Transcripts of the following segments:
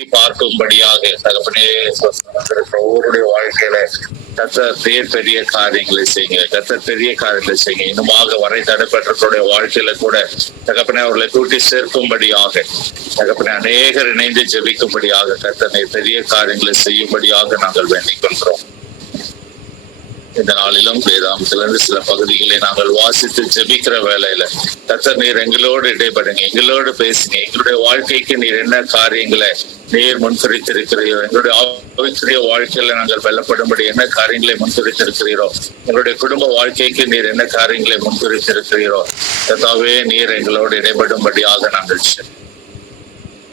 பார்க்கும்படியாக தகப்பனே ஒவ்வொருடைய வாழ்க்கையில கர்த்தர் பெரிய காரியங்களை செய்யுங்க. கர்த்தர் பெரிய காரியங்களை செய்யுங்க. இன்னுமாக வரை தடைப்பட்டவர்களுடைய வாழ்க்கையில கூட தகப்பனே அவர்களை கூட்டி சேர்க்கும்படியாக தகப்பனே அநேகர் இணைந்து ஜெபிக்கும்படியாக கர்த்தனை பெரிய காரியங்களை செய்யும்படியாக நாங்கள் வேண்டிக் கொள்கிறோம். இந்த நாளிலும் வேதாமத்திலிருந்து சில பகுதிகளை நாங்கள் வாசித்து ஜெபிக்கிற வேலையில கர்த்தர் நீர் எங்களோடு இடைப்படுங்க, எங்களோடு பேசுங்க. எங்களுடைய வாழ்க்கைக்கு நீர் என்ன காரியங்களை நீர் முன்குறித்திருக்கிறீரோ, எங்களுடைய ஆவிக்குரிய வாழ்க்கையில நாங்கள் வெல்லப்படும்படி என்ன காரியங்களை முன்குறித்திருக்கிறீரோ, எங்களுடைய குடும்ப வாழ்க்கைக்கு நீர் என்ன காரியங்களை முன்குறித்திருக்கிறீரோ, கர்த்தாவே நீர் எங்களோடு இடைப்படும்படியாக நாங்கள்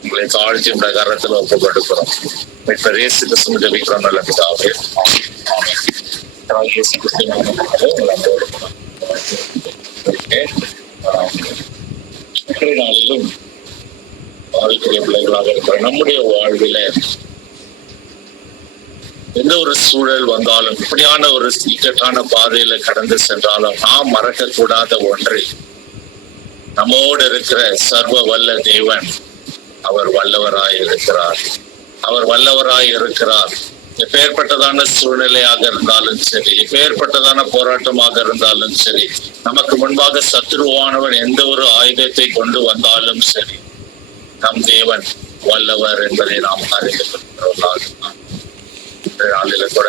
உங்களை தாழ்த்தி உடைய கரத்தில் ஒப்புக்கொடுக்கிறோம். மீட்பர் இயேசு கிறிஸ்து ஜெபிக்கிறோம் நல்ல பிதாவே. நாளிலும் வாழ்க்கைய பிள்ளைகளாக இருக்கிற நம்முடைய வாழ்வில எந்த ஒரு சூழல் வந்தாலும் இப்படியான ஒரு இக்கட்டான பாதையில கடந்து சென்றாலும் நாம் மறக்க கூடாத ஒன்று, நம்மோடு இருக்கிற சர்வ வல்ல தேவன் அவர் வல்லவராய் இருக்கிறார். அவர் வல்லவராய் இருக்கிறார். எப்பேற்பட்டதான சூழ்நிலையாக இருந்தாலும் சரி, எப்பேற்பட்டதான போராட்டமாக இருந்தாலும் சரி, நமக்கு முன்பாக சத்துருவானவன் எந்த ஒரு ஆயுதத்தை கொண்டு வந்தாலும் சரி, நம் தேவன் வல்லவர் என்பதை நாம் அறிந்து கொள்கிறோம். நாளில கூட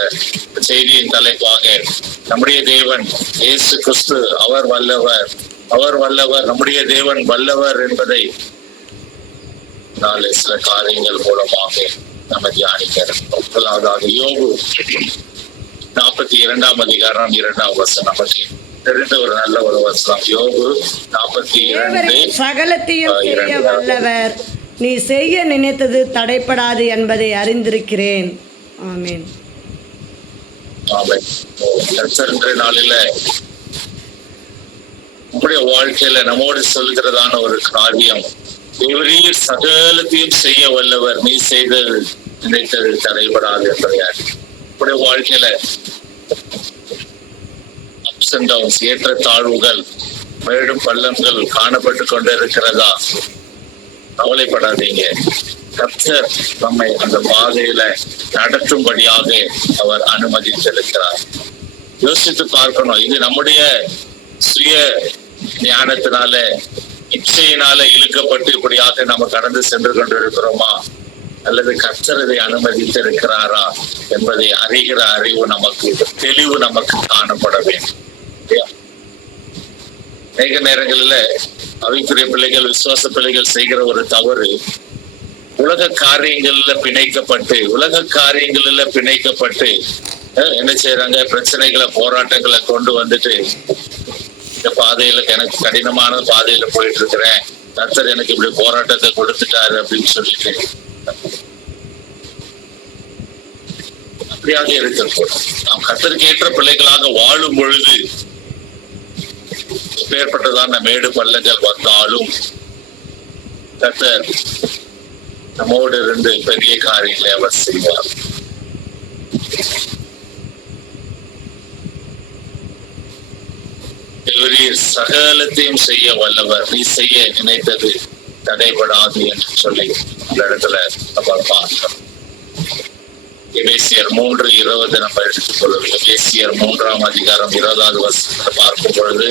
செய்தியின் தலைப்பாக நம்முடைய தேவன் இயேசு கிறிஸ்து அவர் வல்லவர், அவர் வல்லவர், நம்முடைய தேவன் வல்லவர் என்பதை நாளை சில காரியங்கள் மூலமாக நம்ம தியானிக்கிறோம். முதலாவதாக யோபு 42 அதிகாரம் 2 வசனம், நமக்கு தெரிந்த ஒரு நல்ல ஒரு வசனம். யோபு 42. சகலத்தையும் செய்ய வல்லவர், நீ செய்ய நினைத்தது தடைப்படாது என்பதை அறிந்திருக்கிறேன். ஆமென். ஆமென். நாளில நம்முடைய வாழ்க்கையில நம்மோடு சொல்கிறதான ஒரு காரியம், தேவரீர் சகலத்தையும் செய்ய வல்லவர், நீ செய்தது நினைத்தது தடைபடாது என்பதையார். நம்முடைய வாழ்க்கையில அப்ஸ் அண்ட் டவுன்ஸ், ஏற்ற தாழ்வுகள், மேடும் பள்ளங்கள் காணப்பட்டு கொண்டிருக்கிறதா? கவலைப்படாதீங்க. கர்த்தர் நம்மை அந்த பாதையில நடத்தும்படியாக அவர் அனுமதித்திருக்கிறார். யோசித்து பார்க்கணும், இது நம்முடைய சுய ஞானத்தினால இச்சையினால இழுக்கப்பட்டு இப்படியாக நம்ம கடந்து சென்று கொண்டிருக்கிறோமா, அல்லது கர்த்தர் இதை அனுமதித்து இருக்கிறாரா என்பதை அறிகிற அறிவு நமக்கு, தெளிவு நமக்கு காணப்பட வேண்டும். அநேக நேரங்களில அவைக்குரிய பிள்ளைகள், விசுவாச பிள்ளைகள் செய்கிற ஒரு தவறு, உலக காரியங்கள்ல பிணைக்கப்பட்டு என்ன செய்யறாங்க, பிரச்சனைகளை போராட்டங்களை கொண்டு வந்துட்டு இந்த பாதையில எனக்கு கடினமான பாதையில போயிட்டு இருக்கிறேன், கர்த்தர் எனக்கு இப்படி போராட்டத்தை கொடுத்துட்டாரு அப்படின்னு சொல்லிட்டு அப்படியாக இருக்கிற நாம் கர்த்தருக்கு ஏற்ற பிள்ளைகளாக வாழும் பொழுது ஏற்பட்டதான மேடு பள்ளங்கள் வந்தாலும் கர்த்தர் நம்மோடு இருந்து பெரிய காரியங்களை அவர் செய்வார். சகலத்தையும் செய்ய வல்லவர், நீ செய்ய நினைத்தது தடைபடாது என்று சொல்லி அந்த இடத்துல நம்ம பார்க்கிறோம். எபேசியர் 3:20 நம்ம எடுத்துக்கொள்ளும். எபேசியர் 3 அதிகாரம் 20 வசனத்தை பார்க்கும் பொழுது,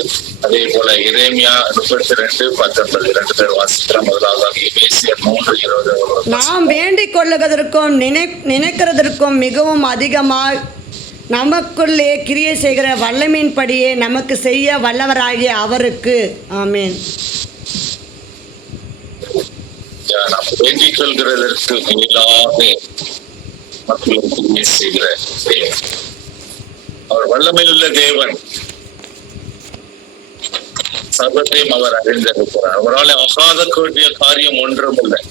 அதே போல எரேமியா 32:19 2 பேர் வாசிக்கிறோம். முதலாவது எபேசியர் 3:20. நாம் வேண்டிக் கொள்ளுவதற்கும் நினைக்கிறதற்கும் மிகவும் அதிகமாக நமக்குள்ளே கிரியை செய்கிற வல்லமையின்படியே நமக்கு செய்ய வல்லவராகிய அவருக்கு. ஆமென். நாம் வேண்டிக் கொள்கிறதற்கு மேலாக மக்களுக்கு கிரியை செய்கிற தேவன், அவர் வல்லமையுள்ள தேவன், சர்வத்தையும் அவர் அறிந்திருக்கிறார். அவரால் ஆகாத கூடிய காரியம் ஒன்றும் இல்லை.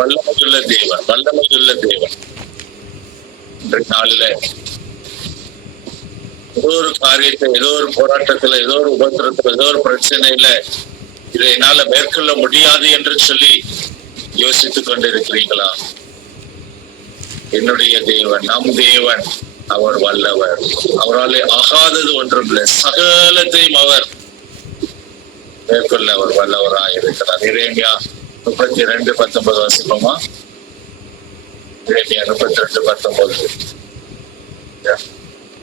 வல்லமையுள்ள தேவன் நாளில ஏதோ ஒரு காரியத்தை, ஏதோ ஒரு போராட்டத்துல, ஏதோ ஒரு உபத்திரத்துல, ஏதோ ஒரு பிரச்சனையில இதை என்னால மேற்கொள்ள முடியாது என்று சொல்லி யோசித்துக் கொண்டிருக்கிறீங்களா? என்னுடைய தேவன், நம் தேவன் அவர் வல்லவர், அவரால் ஆகாதது ஒன்றும் இல்லை. சகலத்தையும் அவர் மேற்கொள்ள அவர் வல்லவராயிருக்கிறார். எரேமியா 32:19 வாசிப்போமா? 32:19.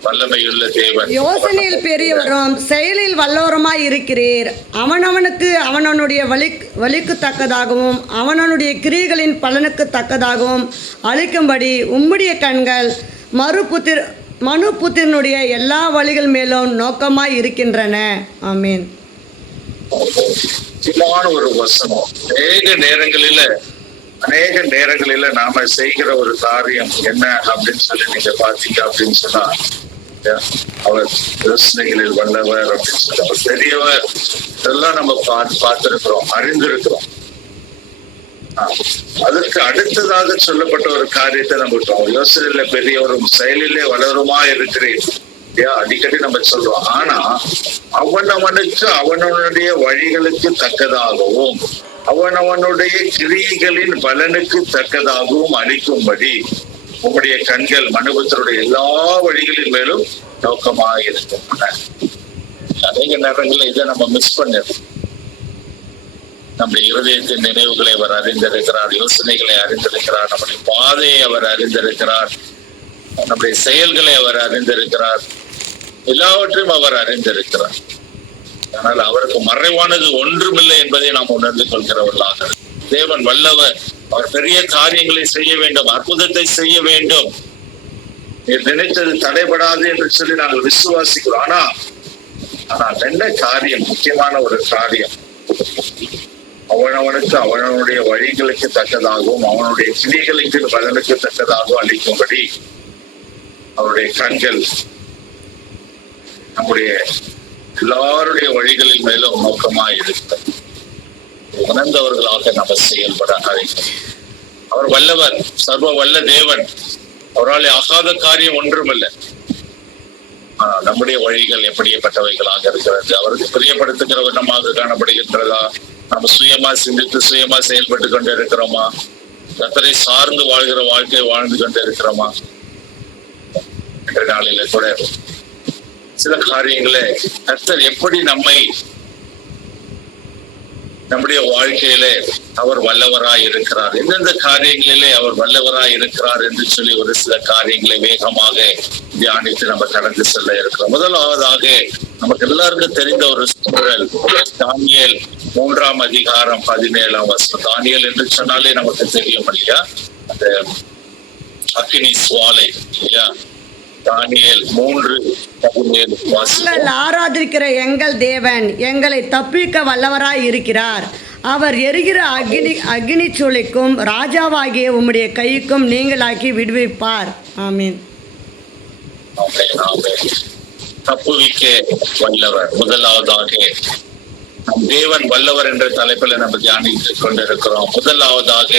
வல்லமையுள்ள தேவன், யோசனையில் பெரியவரும் செயலில் வல்லவருமாய் இருக்கிறீர். அவனவனுக்கு அவனவனுடைய வழிக்கு தக்கதாகவும் அவனவனுடைய கிரியைகளின் பலனுக்கு தக்கதாகவும் அளிக்கும்படி உம்முடைய கண்கள் மனுபுத்திரனுடைய எல்லா வழிகள் மேலும் நோக்கமாய் இருக்கின்றன. ஆமீன். ஒரு வசனம். அநேக நேரங்களில நாம செய்கிற ஒரு காரியம் என்ன அப்படின்னு சொல்லி நீங்க பாத்தீங்க அப்படின்னு சொன்னா, அவர் யோசனைகளில் வல்லவர் அப்படின்னு சொல்லி, அவர் பெரியவர், இதெல்லாம் நம்ம பார்த்திருக்கிறோம், அறிந்திருக்கிறோம். அதற்கு அடுத்ததாக சொல்லப்பட்ட ஒரு காரியத்தை நம்ம யோசனையில பெரியவரும் செயலிலே வளருமா இருக்கிறேன் அடிக்கடி நம்ம சொல்றோம். ஆனா அவனவனுக்கு அவனவனுடைய வழிகளுக்கு தக்கதாகவும் அவனவனுடைய கிரியைகளின் பலனுக்கு தக்கதாகவும் அளிக்கும்படி உங்களுடைய கண்கள் மனுபுத்திரருடைய எல்லா வழிகளின் மேலும் நோக்கமாக இருக்கின்றன. அநேக நேரங்களில் இதை நம்ம மிஸ் பண்ணிடுறோம். நம்முடைய இருதயத்தின் நினைவுகளை அவர் அறிந்திருக்கிறார், யோசனைகளை அறிந்திருக்கிறார், நம்முடைய பாதையை அவர் அறிந்திருக்கிறார், நம்முடைய செயல்களை அவர் அறிந்திருக்கிறார், எல்லாவற்றையும் அவர் அறிந்திருக்கிறார். ஆனால் அவருக்கு மறைவானது ஒன்றுமில்லை என்பதை நாம் உணர்ந்து கொள்கிறவர்களாக. தேவன் வல்லவர், அவர் பெரிய காரியங்களை செய்ய வேண்டும், அற்புதத்தை செய்ய வேண்டும், நினைத்தது தடைபடாது என்று சொல்லி நாங்கள் விசுவாசிக்கிறோம். ஆனால் என்ன காரியம், முக்கியமான ஒரு காரியம், அவனவனுக்கு அவனவனுடைய வழிகளுக்கு தக்கதாகவும் அவனுடைய கிளிகளுக்கு பலனுக்கு தக்கதாகவும் அளிக்கும்படி அவருடைய கண்கள் நம்முடைய எல்லாருடைய வழிகளின் மேலும் நோக்கமாக இருக்கிறது. உணர்ந்தவர்களாக நம்ம செயல்பட அழைக்கிறோம். அவர் வல்லவர், சர்வ வல்ல தேவன், அவரால் ஆகாத காரியம் ஒன்றுமில்லை. ஆனால் நம்முடைய வழிகள் எப்படிப்பட்டவைகளாக இருக்கிறது? அவருக்கு பிரியப்படுத்துகிற விதமாக காணப்படுகின்றதா? நம்ம சுயமா சிந்தித்து சுயமா செயல்பட்டு கொண்டு இருக்கிறோமா? கர்த்தரை சார்ந்து வாழ்கிற வாழ்க்கை வாழ்ந்து கொண்டு இருக்கிறோமா? நாளில கூட சில காரியங்களை கர்த்தர் எப்படி நம்முடைய வாழ்க்கையிலே அவர் வல்லவராய் இருக்கிறார், எந்தெந்த காரியங்களிலே அவர் வல்லவராய் இருக்கிறார் என்று சொல்லி ஒரு சில காரியங்களை வேகமாக தியானித்து நம்ம கடந்து செல்ல இருக்கிறோம். முதலாவதாக நமக்கு எல்லாருக்கும் தெரிந்த ஒரு சூழல், தானியேல் 3ஆம் அதிகாரம் 17ஆம் வசனம். தானியேல் என்று சொன்னாலே நமக்கு தெரியும் இல்லையா, அந்த அக்கினி சுவாலை இல்லையா. தானியேல் 3:17 வாசிப்போம். ஆராதிக்கிற எங்கள் தேவன் எங்களை தப்பிக்க வல்லவராய் இருக்கிறார். அவர் எரிகிற அக்னி சூளைக்கும் ராஜாவாகிய உம்முடைய கைக்கும் நீங்களாக்கி விடுவிப்பார். ஆமீன். தப்புவிக்க வல்லவர். முதலாவதாக நம் தேவன் வல்லவர் என்ற தலைப்பில் நம்ம தியானித்துக் கொண்டிருக்கிறோம். முதலாவதாக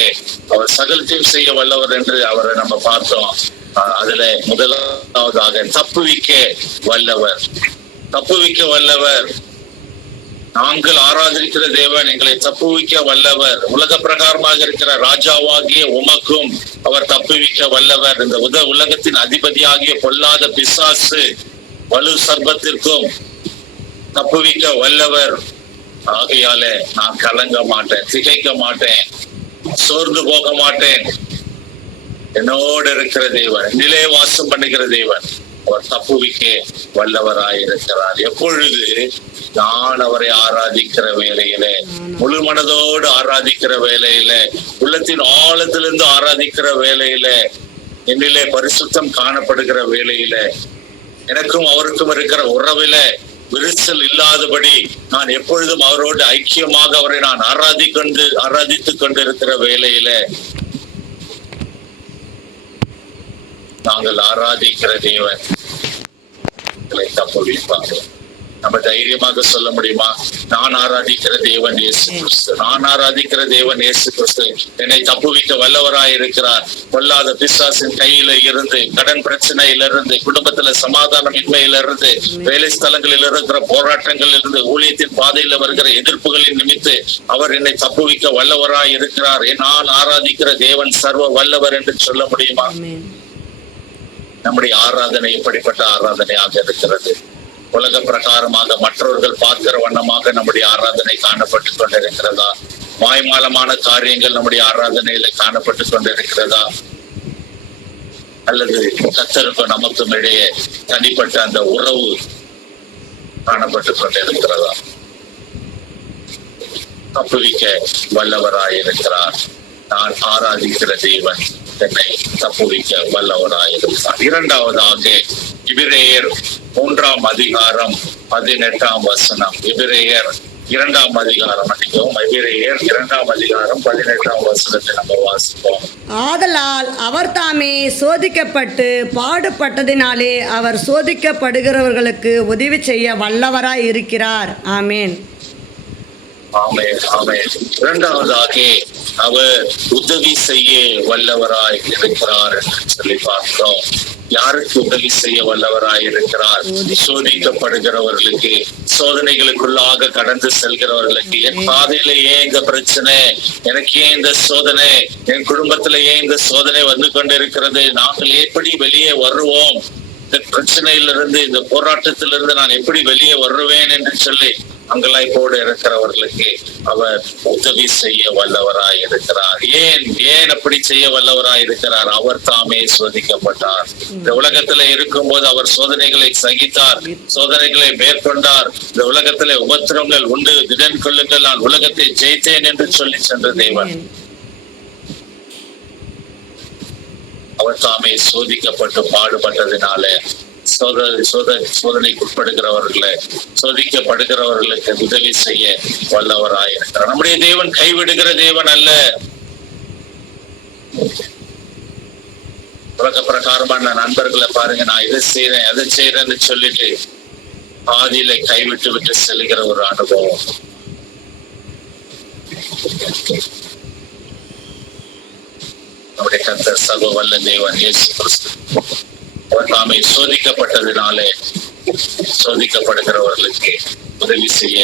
அவர் சகலத்தையும் செய்ய வல்லவர் என்று அவரை நம்ம பார்த்தோம். அதுல முதலாவதாக தப்புவிக்க வல்லவர். தப்புவிக்க வல்லவர். நாங்கள் ஆராதிக்கிற தேவன் எங்களை தப்புவிக்க வல்லவர். உலக பிரகாரமாக இருக்கிற ராஜாவாகிய உமக்கும் அவர் தப்புவிக்க வல்லவர். இந்த உலகத்தின் அதிபதியாகிய பொல்லாத பிசாசு வலு சர்ப்பத்திற்கும் தப்புவிக்க வல்லவர். ஆகையால நான் கலங்க மாட்டேன், திகைக்க மாட்டேன், சோர்ந்து போக மாட்டேன். என்னோடு இருக்கிற தேவன், நிலை வாசம் பண்ணுகிற தேவன், அவர் தப்புவிக்க வல்லவராயிருக்கிறார். எப்பொழுது நான் அவரை ஆராதிக்கிற வேளையிலே, முழு மனதோடு ஆராதிக்கிற வேளையிலே, உள்ளத்தின் ஆழத்திலிருந்து ஆராதிக்கிற வேளையிலே, என்னிலே பரிசுத்தம் காணப்படுகிற வேளையிலே, எனக்கும் அவருக்கும் இருக்கிற உறவில விரிசல் இல்லாதபடி நான் எப்பொழுதும் அவரோடு ஐக்கியமாக அவரை நான் ஆராதித்துக் கொண்டிருக்கிற வேளையிலே, நாங்கள் ஆராதிக்கிற தேவன் தப்புவிப்பாங்க. நம்ம தைரியமாக சொல்ல முடியுமா? நான் ஆராதிக்கிற தேவன் இயேசு கிறிஸ்து, நான் ஆராதிக்கிற தேவன் இயேசு கிறிஸ்து என்னை தப்புவிக்க வல்லவராய் இருக்கிறார். கொல்லாத பிசாசின் கையில இருந்து, கடன் பிரச்சனையிலிருந்து, குடும்பத்துல சமாதானம் இன்மையிலிருந்து, வேலை ஸ்தலங்களில் இருக்கிற போராட்டங்களில் இருந்து, ஊழியத்தின் பாதையில வருகிற எதிர்ப்புகளின் நிமித்து அவர் என்னை தப்புவிக்க வல்லவராய் இருக்கிறார். நான் ஆராதிக்கிற தேவன் சர்வ வல்லவர் என்று சொல்ல முடியுமா? நம்முடைய ஆராதனை எப்படிப்பட்ட ஆராதனையாக இருக்கிறது? உலக பிரகாரமாக மற்றவர்கள் பார்க்கிற வண்ணமாக நம்முடைய ஆராதனை காணப்பட்டு கொண்டிருக்கிறதா? மாய்மாலமான காரியங்கள் நம்முடைய ஆராதனையில காணப்பட்டு கொண்டிருக்கிறதா? அல்லது கர்த்தருக்கும் நமக்கும் இடையே தனிப்பட்ட அந்த உறவு காணப்பட்டு கொண்டிருக்கிறதா? தப்புவிக்க வல்லவராயிருக்கிறார். நான் ஆராதிக்கிற தேவன் என்னை தப்புவிக்க வல்லவராயிருக்கிறார். இரண்டாவதாக எபிரேயர் 3:18. எபிரேயர் 2:18. எபிரேயர் 2:18 நம்ம வாசிப்போம். ஆதலால் அவர் தாமே சோதிக்கப்பட்டு பாடுபட்டதினாலே அவர் சோதிக்கப்படுகிறவர்களுக்கு உதவி செய்ய வல்லவராய் இருக்கிறார். ஆமேன். ஆமென், ஆமென். இரண்டாவதாக அவர் உதவி செய்ய வல்லவராய் இருக்கிறார் என்று சொல்லி பார்த்தோம். யாருக்கு உதவி செய்ய வல்லவராய் இருக்கிறார்? சோதிக்கப்படுகிறவர்களுக்கு, சோதனைகளுக்குள்ளாக கடந்து செல்கிறவர்களுக்கு. என் பாதையில ஏன் இந்த பிரச்சனை, எனக்கு ஏன் இந்த சோதனை, என் குடும்பத்தில ஏன் இந்த சோதனை வந்து கொண்டிருக்கிறது, நாங்கள் எப்படி வெளியே வருவோம், இந்த பிரச்சனையிலிருந்து, இந்த போராட்டத்திலிருந்து நான் எப்படி வெளியே வருவேன் என்று சொல்லி அங்கலாய்ப்போடு இருக்கிறவர்களுக்கு அவர் உதவி செய்ய வல்லவராய் இருக்கிறார். ஏன் அப்படி செய்ய வல்லவராய் இருக்கிறார்? அவர் தாமே சோதிக்கப்பட்டார். இந்த உலகத்துல இருக்கும் போது அவர் சோதனைகளை சகித்தார், சோதனைகளை மேற்கொண்டார். இந்த உலகத்திலே உபத்திரங்கள் உண்டு, திடன் கொள்ளுங்கள், நான் உலகத்தை ஜெயித்தேன் என்று சொல்லி சென்ற தேவன் அவர் தாமே சோதிக்கப்பட்டு பாடுபட்டதினால சோதனைக்குட்படுகிறவர்களை, சோதிக்கப்படுகிறவர்களுக்கு உதவி செய்ய வல்லவராயிருக்கிறார். நம்முடைய தேவன் கைவிடுகிற தேவன் அல்ல. உலக பிரகாரமான நண்பர்களை பாருங்க, நான் இதை செய்யறேன் அதை செய்யறேன்னு சொல்லிட்டு பாதியில கைவிட்டு விட்டு செல்கிற ஒரு அனுபவம். நம்முடைய கர்த்தர் சர்வ வல்ல தேவன் இயேசு கிறிஸ்து அவர் தாமே சோதிக்கப்பட்டதினாலே சோதிக்கப்படுகிறவர்களுக்கு உதவி செய்ய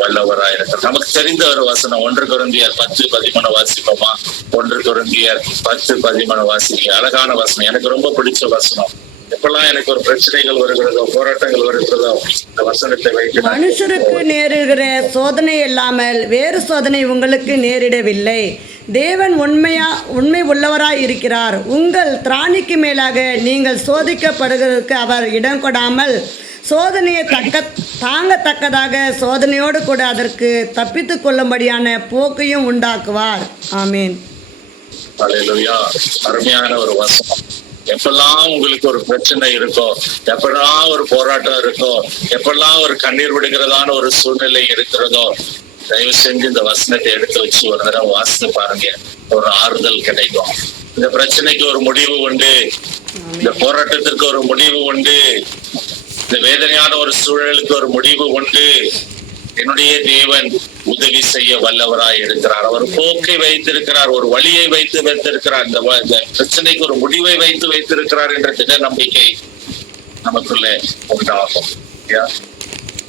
வல்லவராயிருக்கிறார். நமக்கு தெரிந்த ஒரு வசனம் 1 கொரிந்தியர் 10:13 வாசிப்போமா? 1 கொரிந்தியர் 10:13 வாசிக்க அழகான வசனம், எனக்கு ரொம்ப பிடிச்ச வசனம். எப்பெல்லாம் எனக்கு ஒரு பிரச்சனைகள் வருகிறதோ, போராட்டங்கள் வருகிறதோ, இந்த வசனத்தை வைத்து மனுஷருக்கு நேரிடுகிற சோதனை இல்லாமல் வேறு சோதனை உங்களுக்கு நேரிடவில்லை. தேவன் உண்மை உள்ளவராய் இருக்கிறார். உங்கள் திராணிக்கு மேலாக நீங்கள் சோதிக்கப்படுகிறதுக்கு அவர் இடம் கொடாமல் சோதனையை தாங்கத்தக்கதாக சோதனையோடு கூட அதற்கு தப்பித்து கொள்ளும்படியான போக்கையும் உண்டாக்குவார். ஆமீன். அல்லேலூயா. அருமையான ஒரு வசனம். எப்பெல்லாம் உங்களுக்கு ஒரு பிரச்சனை இருக்கோ, எப்பெல்லாம் ஒரு போராட்டம் இருக்கோ, எப்பெல்லாம் ஒரு கண்ணீர் விடுகிறதான ஒரு சூழ்நிலை இருக்கிறதோ, தயவு செஞ்சு இந்த வசனத்தை எடுத்து வச்சு ஒரு தடவை வாசித்து பாருங்க. ஒரு ஆறுதல் கிடைக்கும். இந்த பிரச்சனைக்கு ஒரு முடிவு உண்டு, இந்த போராட்டத்திற்கு ஒரு முடிவு உண்டு, இந்த வேதனையான ஒரு சூழலுக்கு ஒரு முடிவு உண்டு. என்னுடைய தேவன் உதவி செய்ய வல்லவராய் இருக்கிறார். அவர் போக்கை வைத்திருக்கிறார், ஒரு வழியை வைத்திருக்கிறார். இந்த பிரச்சனைக்கு ஒரு முடிவை வைத்திருக்கிறார் என்ற திட நம்பிக்கை நமக்குள்ள உண்டாகும்.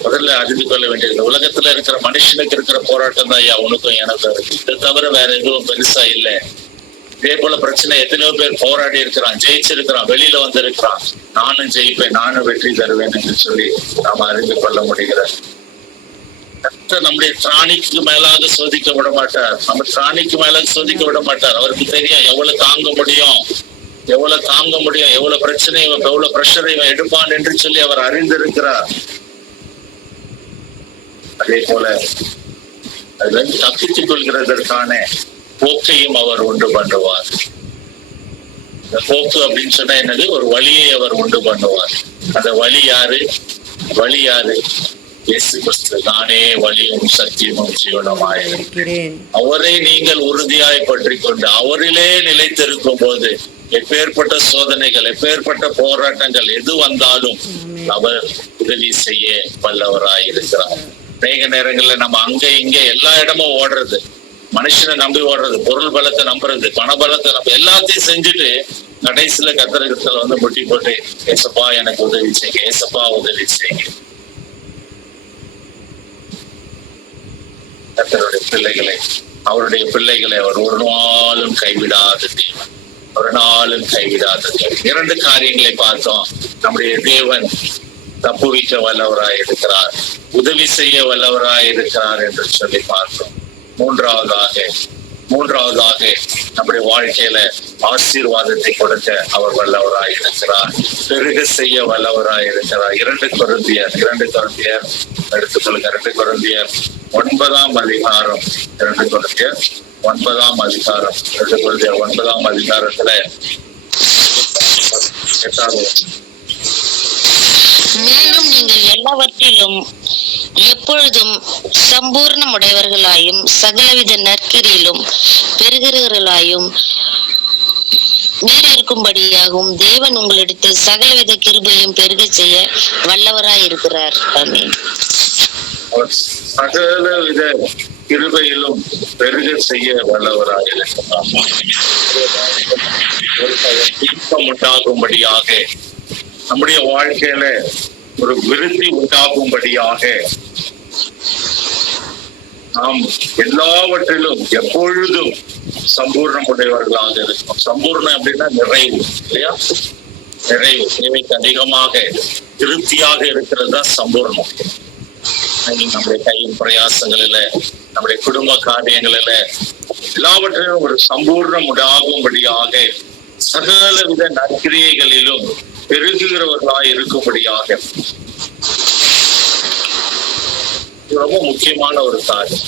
முதல்ல அறிந்து கொள்ள வேண்டியது, உலகத்துல இருக்கிற மனுஷனுக்கு இருக்கிற போராட்டம் தான் ஐயா உனக்கும் எனக்கும் இருக்கு. இதை தவிர வேற எதுவும் பெருசா இல்லை. இதே போல பிரச்சனை எத்தனையோ பேர் போராடி இருக்கிறான், ஜெயிச்சிருக்கிறான், வெளியில வந்திருக்கிறான். நானும் ஜெயிப்பேன், நானும் வெற்றி தருவேன் என்று சொல்லி நாம அறிந்து கொள்ள முடிகிறது. நம்முடைய திராணிக்கு மேலாக சோதிக்க விட மாட்டார். நம்ம திராணிக்கு மேலாக சோதிக்க விட மாட்டார். அவருக்கு தெரியும் எவ்வளவு தாங்க முடியும், எவ்வளவு பிரச்சனை, எவ்வளவு பிரஷரை எடுப்பான் என்று சொல்லி அவர் அறிந்திருக்கிறார். அதே போல அதுல தப்பித்துக் கொள்கிறதற்கான போக்கையும் அவர் உண்டு பண்ணுவார். இந்த போக்கு அப்படின்னு சொன்னா என்னது? ஒரு வழியை அவர் உண்டு பண்ணுவார். அந்த வழி யாரு? இயேசு கிறிஸ்து. நானே வழியும் சத்தியமும் ஜீவனுமாயிருக்கிறேன். அவரை நீங்கள் உறுதியாய் பற்றி கொண்டு அவரிலே நிலைத்திருக்கும் போது எப்பேற்பட்ட சோதனைகள், எப்பேற்பட்ட போராட்டங்கள் எது வந்தாலும் அவர் உதவி செய்ய வல்லவராய் இருக்கிறார். அநேக நேரங்கள்ல நம்ம அங்க இங்க எல்லா இடமும் ஓடுறது, மனுஷனை நம்பி ஓடுறது, பொருள் பலத்தை நம்புறது, பண பலத்தை நம்ம எல்லாத்தையும் செஞ்சுட்டு கடைசியில கத்தரகத்துல வந்து முட்டி போட்டு ஏசப்பா எனக்கு உதவி செய்யுங்க, ஏசப்பா உதவி செய்யுங்க. கர்த்தருடைய பிள்ளைகளை, அவருடைய பிள்ளைகளை அவர் ஒரு நாளும் கைவிடாத தேவன், ஒரு நாளும் கைவிடாத தேவன். 2 காரியங்களை பார்த்தோம். நம்முடைய தேவன் தப்புவிக்க வல்லவராய் இருக்கிறார், உதவி செய்ய வல்லவராய் இருக்கிறார் என்று சொல்லி பார்த்தோம். மூன்றாவதாக நம்முடைய வாழ்க்கையில ஆசீர்வாதத்தை கொடுக்க அவர் வல்லவராய் இருக்கிறார், பெருக செய்ய வல்லவராய் இருக்கிறார். 2 கொரிந்தியர் எடுத்துக்கொள்ளுங்க. 2 கொரிந்தியர் 9ஆம் அதிகாரம். 2 கொரிந்தியர் 9ஆம் அதிகாரம். 2 கொரிந்தியர் 9ஆம் அதிகாரத்துல 8வது. மேலும் நீங்கள் எல்லாவற்றிலும் எப்பொழுதும் சம்பூர்ணமுடையவர்களாயும் சகலவித நற்கிரியிலும் பெருகிறவர்களாயும் நீரிருக்கும்படியாகவும் தேவன் உங்களிடத்தில் சகலவித கிருபையும் பெருக செய்ய வல்லவராய் இருக்கிறார். ஆமென். சகலவித கிருபையிலும் பெருக செய்ய வல்லவராய் இருக்கிறார். தீர்ப்பம் உண்டாகும்படியாக, நம்முடைய வாழ்க்கையில ஒரு விருத்தி உண்டாகும்படியாக நாம் எல்லாவற்றிலும் எப்பொழுதும் சம்பூர்ணம் உடையவர்களாக இருக்கும். சம்பூர்ணம் அப்படின்னா நிறைவு இல்லையா? நிறைவு, தேவைக்கு அதிகமாக திருப்தியாக இருக்கிறது தான் சம்பூர்ணம். நம்முடைய கையின் பிரயாசங்களில, நம்முடைய குடும்ப காரியங்களில எல்லாவற்றிலும் ஒரு சம்பூர்ணம் உண்டாகும்படியாக, சகலவித நற்கிரியைகளிலும் பெருகுகிறவர்களாய் இருக்கும்படியாக. ரொம்ப முக்கியமான ஒரு காரியம்.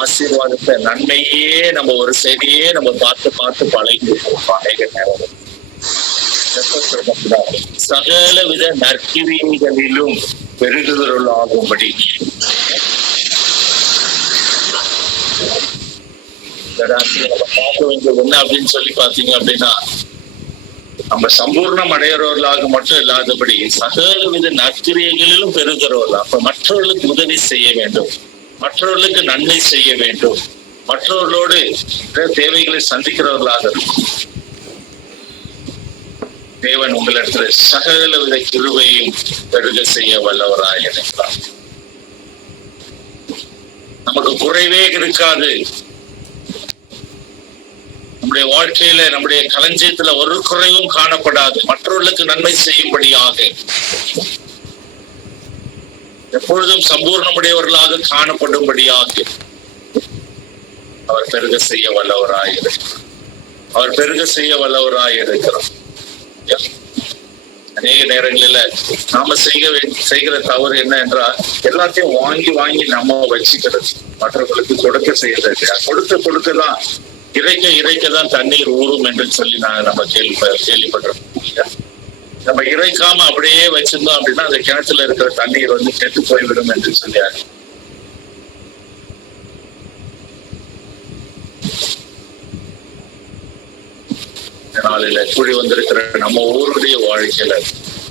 ஆசீர்வாதத்தை, நன்மையே நம்ம ஒரு செய்தியே நம்ம பார்த்து பழகி அநேக நேரம். சகலவித நற்கிரியைகளிலும் பெருகுகிறவர்களாகும்படி. நம்ம பார்க்க வேண்டியது என்ன அப்படின்னு சொல்லி பாத்தீங்க அப்படின்னா, நம்ம சம்பூர்ணம் அடைகிறவர்களாக மட்டும் இல்லாதபடி சகலவித நற்கிரியைகளிலும் பெறுகிறவர்கள். அப்ப மற்றவர்களுக்கு உதவி செய்ய வேண்டும், மற்றவர்களுக்கு நன்மை செய்ய வேண்டும், மற்றவர்களோடு தேவைகளை சந்திக்கிறவர்களாக இருக்கும். தேவன் உங்களிடத்தில் சகலவித கிருபையும் பெருக செய்ய வல்லவராய் இருக்கிறார். நமக்கு குறைவே இருக்காது. நம்முடைய வாழ்க்கையில, நம்முடைய களஞ்சியத்துல ஒரு குறைவும் காணப்படாது. மற்றவர்களுக்கு நன்மை செய்யும்படியாக எப்பொழுதும் சம்பூர்ணமுடையவர்களாக காணப்படும்படியாக அவர் பெருக செய்ய வல்லவராய் இருக்கிறார். அவர் பெருக செய்ய வல்லவராய் இருக்கிறார். அநேக நேரங்களில நாம செய்கிற தவறு என்ன என்றால், எல்லாத்தையும் வாங்கி நம்ம வச்சுக்கிறது, மற்றவர்களுக்கு கொடுக்க செய்யறது. கொடுக்கதான் இறைக்கதான் தண்ணீர் ஊறும் என்று சொல்லி நம்ம கேள்விப்படுறோம். நம்ம இறைக்காம அப்படியே வச்சிருந்தோம் அப்படின்னா அந்த கிணத்துல இருக்கிற தண்ணீர் கெட்டு போய்விடும் என்று சொல்லியாரு. நாளில கூடி வந்திருக்கிற நம்ம ஊருடைய வாழ்க்கையில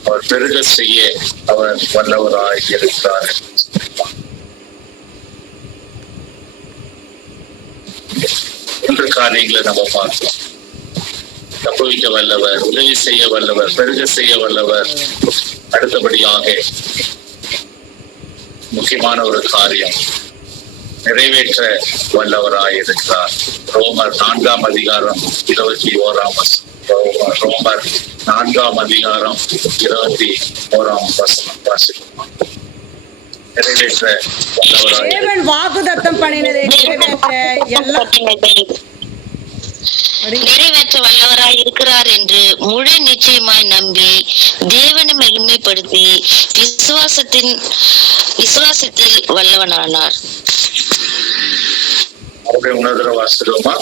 அவர் பெருக செய்ய அவர் வல்லவராய் இருக்கிறார். என்ற காரியங்களை நம்ம பார்க்கலாம். தப்புவிக்க வல்லவர், உதவி செய்ய வல்லவர், பெருக செய்ய வல்லவர். அடுத்தபடியாக முக்கியமான ஒரு காரியம், நிறைவேற்ற வல்லவராய் இருக்கிறார். ரோமர் 4ஆம் அதிகாரம் 21ஆம் வசனம். ரோமர் 4ஆம் அதிகாரம் 21ஆம் வசனம் வாசிக்கலாம். நிறைவேற்ற வல்லவராய், தேவன் வாக்குத்தத்தம் பண்ணினதை நிறைவேற்ற வல்லவராய் இருக்கிறார் என்று முழு நிச்சயமாய் நம்பி தேவனை மகிமைப்படுத்தி விசுவாசத்தில் வல்லவனானார். உணர்தர வாசிடுவோமா?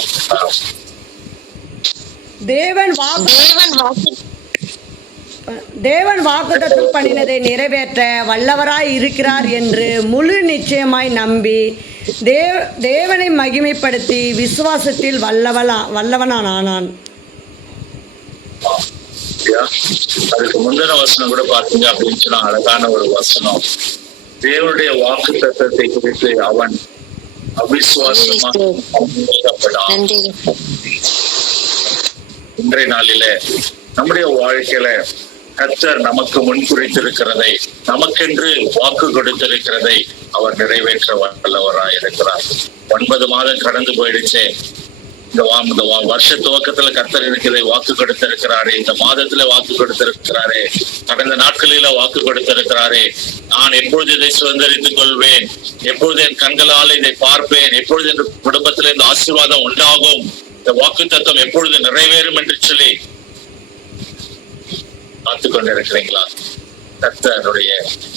தேவன் வாக்குத்தத்தம் பண்ணினதை நிறைவேற்ற வல்லவராய் இருக்கிறார் என்று முழு நிச்சயமாய் நம்பி தேவனை மகிமைப்படுத்தி விசுவாசத்தில் வல்லவனானான். அதுக்கு முந்தின வசனம் கூட பாத்தீங்க அப்படின்னு சொன்னா அழகான ஒரு வசனம். தேவனுடைய வாக்குத்தத்தத்தை குறித்து அவன் அவிசுவாசமா இன்றைய நாளில நம்முடைய வாழ்க்கையில கர்த்தர் நமக்கு முன்குறித்திருக்கிறதை, நமக்கென்று வாக்கு கொடுத்திருக்கிறதை அவர் நிறைவேற்ற வல்லவராய் இருக்கிறார். 9 மாதம் கடந்து போயிடுச்சே, இந்த வருஷ துவக்கத்துல கர்த்தர் எனக்கு இதை வாக்கு கொடுத்திருக்கிறாரே, இந்த மாதத்துல வாக்கு கொடுத்திருக்கிறாரே, கடந்த நாட்களில வாக்கு கொடுத்திருக்கிறாரே, நான் எப்பொழுது இதை சுதந்திரித்துக் கொள்வேன், எப்பொழுது என் கண்களால் இதை பார்ப்பேன், எப்பொழுது என் குடும்பத்துல இந்த ஆசீர்வாதம் உண்டாகும், இந்த வாக்கு தத்துவம் எப்பொழுது நிறைவேறும் என்று சொல்லி காத்து கொண்டிருக்கிறீங்களா? கர்த்தருடைய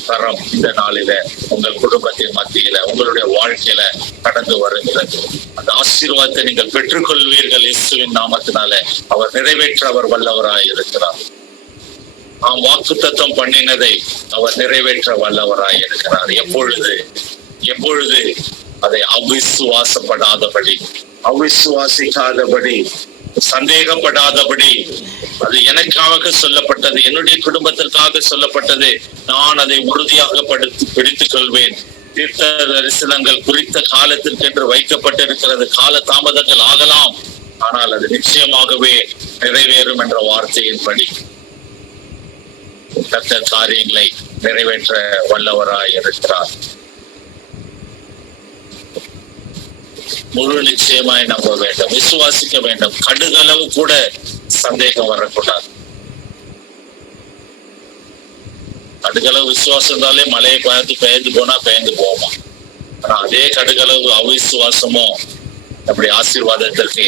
கரம் இந்த நாளில உங்கள் குடும்பத்தின் மத்தியில உங்களுடைய வாழ்க்கையில கடந்து வருகிறது. அந்த ஆசீர்வாதத்தை நீங்கள் பெற்றுக்கொள்வீர்கள். இயேசுவின் நாமத்தினால அவர் நிறைவேற்ற அவர் வல்லவராய் இருக்கிறார். நாம் வாக்கு தத்தம் பண்ணினதை அவர் நிறைவேற்ற வல்லவராய் இருக்கிறார். எப்பொழுது அதை அவிசுவாசிக்காதபடி, சந்தேகப்படாதபடி, அது எனக்காக சொல்லப்பட்டது, என்னுடைய குடும்பத்திற்காக சொல்லப்பட்டது, நான் அதை உறுதியாக பிடித்துக் கொள்வேன். தீர்க்க தரிசனங்கள் குறித்த காலத்திற்கென்று வைக்கப்பட்டிருக்கிறது. கால தாமதங்கள் ஆகலாம், ஆனால் அது நிச்சயமாகவே நிறைவேறும் என்ற வார்த்தையின்படி கர்த்தர் காரியங்களை நிறைவேற்ற வல்லவராய் இருக்கிறார். முழு நிச்சயமாய் நம்ப வேண்டும், விசுவாசிக்க வேண்டும். கடுகளவு கூட சந்தேகம் வரக்கூடாது. கடுகளவு விசுவாசம் இருந்தாலே மழையை பார்த்து பெயர்ந்து போமா. ஆனா அதே கடுகளவு அவிசுவாசமும் நம்முடைய ஆசீர்வாதத்திற்கு,